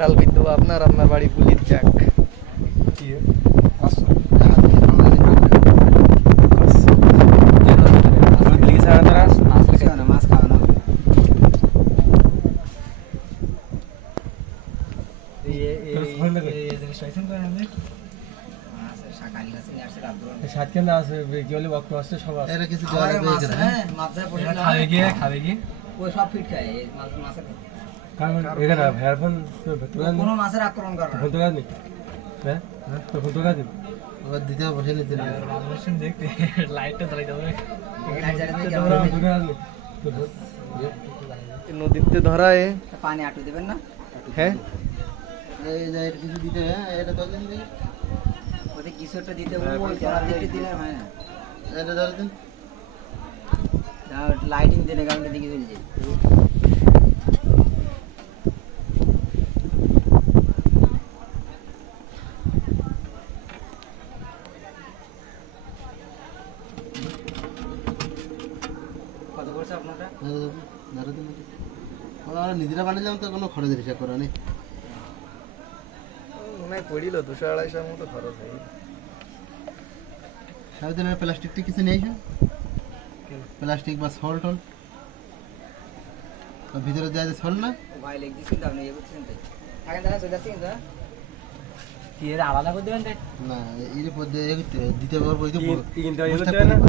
viral video আপনার আপনার বাড়ি পুলিশ যাক কোনো মাছের আক্রমণ করে দিতে বসে নিতে নদীতে ধরায় পানি আটু দেবেন না হ্যাঁ কিছু দিতে এটা তো দিন ওদের কিছু একটা দিতে দিলে হয় না এটা ধরে দিন লাইটিং দিলে গাড়িটা দিকে চলে যায় কত করছে আপনারটা ধরে দিন আমরা নিজেরা বানিয়েছিলাম তো কোনো খরচ হিসাব করা নেই মনে হয় পড়িল 200-250 মতো খরচ হয় সারাদিন প্লাস্টিকটি কিছু নেই প্লাস্টিক বা সল টল ভিতরে যায় যে সল না ভাই লেগ দিচ্ছেন তো আপনি ইয়ে করছেন তাই থাকেন দাদা চলে যাচ্ছেন দাদা কি এর আলাদা করে দেবেন তাই না এর পর দিতে পারবো কিন্তু